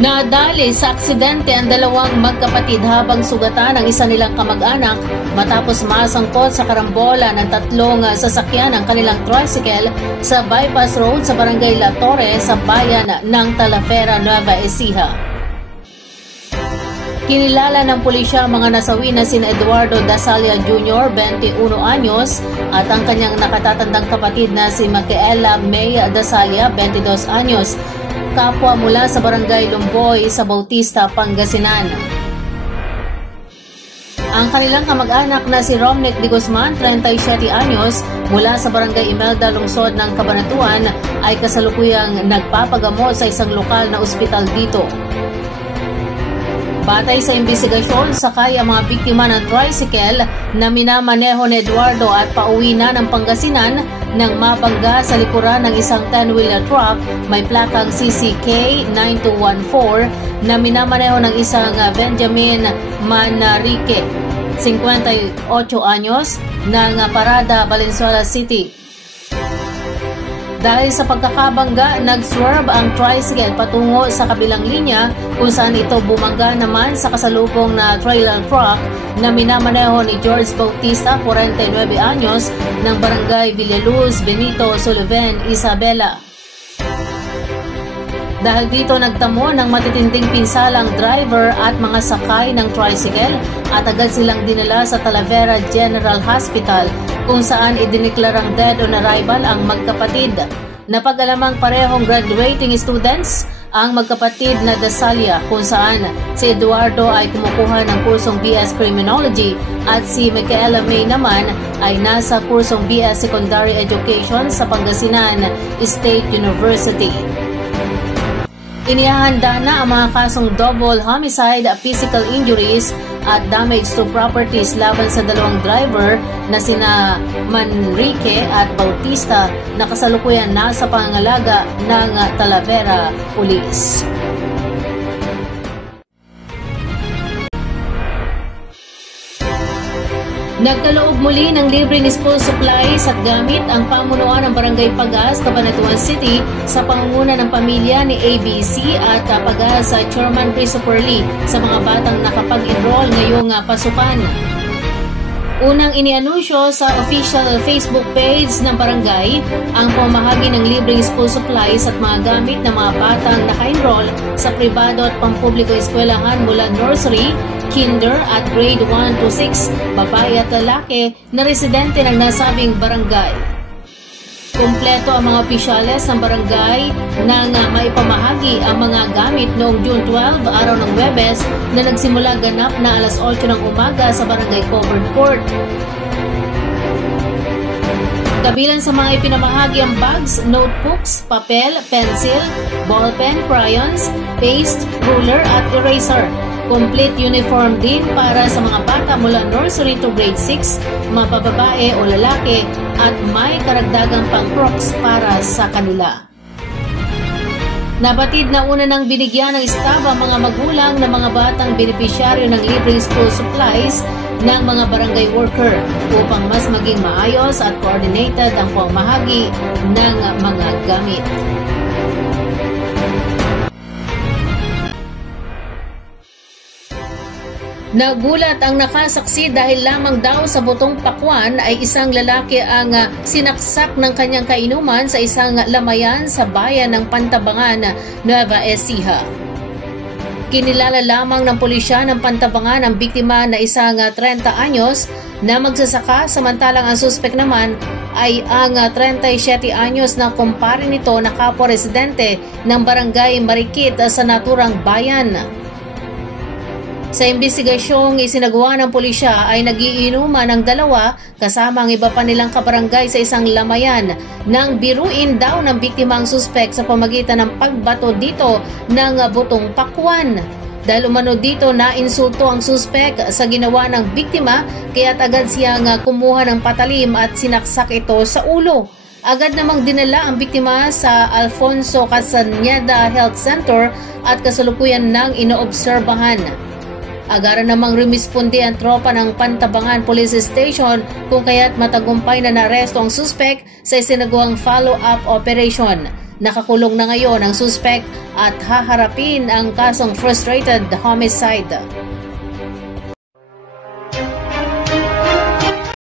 Nadali sa aksidente ang dalawang magkapatid habang sugatan ang isa nilang kamag-anak matapos masangkot sa karambola ng tatlong sasakyan ng kanilang tricycle sa bypass road sa barangay La Torre sa bayan ng Talafera, Nueva Ecija. Kinilala ng pulisya ang mga nasawi na sina Eduardo Dasalia Jr., 21 anyos, at ang kanyang nakatatandang kapatid na si Micaela May Dasalia, 22 anyos, kapwa mula sa barangay Lumboy sa Bautista, Pangasinan. Ang kanilang kamag-anak na si Romnick de Guzman, 37 anyos, mula sa barangay Imelda, lungsod ng Cabanatuan, ay kasalukuyang nagpapagamot sa isang lokal na ospital dito. Batay sa imbestigasyon, sakay ang mga biktima ng tricycle na minamaneho ni Eduardo at pauwi na ng Pangasinan nang mabangga sa likuran ng isang 10-wheeler truck may plakang CCK 9214 na minamaneho ng isang Benjamin Manrique, 58 anyos, ng Parada, Valenzuela City. Dahil sa pagkakabangga, nag-swerve ang tricycle patungo sa kabilang linya kung saan ito bumangga naman sa kasalubong na trailer truck na minamaneho ni George Bautista, 49 anyos, ng barangay Villaluz, Benito, Sullivan, Isabela. Dahil dito nagtamo ng matitinding pinsala ang driver at mga sakay ng tricycle at agad silang dinala sa Talavera General Hospital kung saan idineklarang dead on arrival ang magkapatid. Napag-alamang parehong graduating students ang magkapatid na Dasalia kung saan si Eduardo ay kumukuha ng kursong BS Criminology at si Micaela May naman ay nasa kursong BS Secondary Education sa Pangasinan State University. Inihahanda na ang mga kasong double homicide, physical injuries at damage to properties laban sa dalawang driver na sina Manrique at Bautista na kasalukuyan nasa pangangalaga ng Talavera Police. Nagkaloob muli ng libreng school supplies at gamit ang pamunuan ng Barangay Pagas, Cabanatuan City sa pangunguna ng pamilya ni ABC at Pagas Chairman Christopher Lee sa mga batang nakapag-enroll ngayong pasukan. Unang inianunsyo sa official Facebook page ng barangay ang pamahagi ng libreng school supplies at mga gamit ng mga batang naka-enroll sa pribado at pampubliko eskwelahan mula nursery, kinder at grade 1 to 6, babae at lalaki na residente ng nasabing barangay. Kumpleto ang mga opisyales ng barangay nang maipamahagi ang mga gamit noong June 12, araw ng Huwebes, na nagsimula ganap na alas 8 ng umaga sa barangay covered court. Kabilang sa mga ipinamahagi ang bags, notebooks, papel, pencil, ballpen, crayons, paste, ruler at eraser. Complete uniform din para sa mga bata mula nursery to grade 6, mapababae o lalaki, at may karagdagang pang-crocs para sa kanila. Nabatid na una nang binigyan ng staff ang mga magulang ng mga batang benepisyaryo ng libreng school supplies ng mga barangay worker upang mas maging maayos at coordinated ang pamahagi ng mga gamit. Nagulat ang nakasaksi dahil lamang daw sa butong pakwan ay isang lalaki ang sinaksak ng kanyang kainuman sa isang lamayan sa bayan ng Pantabangan, Nueva Ecija. Kinilala lamang ng pulisya ng Pantabangan ang biktima na isang 30 anyos na magsasaka, samantalang ang suspek naman ay ang 37 anyos na kumpare nito na kapwa residente ng barangay Marikit sa naturang bayan. Sa imbestigasyong isinagawa ng pulisya ay nagiinuman ang dalawa kasama ang iba pa nilang kabarangay sa isang lamayan nang biruin daw ng biktima ang suspek sa pamagitan ng pagbato dito ng butong pakwan. Dahil umano dito na insulto ang suspek sa ginawa ng biktima kaya't agad siyang kumuha ng patalim at sinaksak ito sa ulo. Agad namang dinala ang biktima sa Alfonso Casañeda Health Center at kasalukuyan nang inoobserbahan. Agaran namang rumisponde ang tropa ng Pantabangan Police Station kung kaya't matagumpay na naresto ang suspek sa isinagawang follow-up operation. Nakakulong na ngayon ang suspect at haharapin ang kasong frustrated homicide.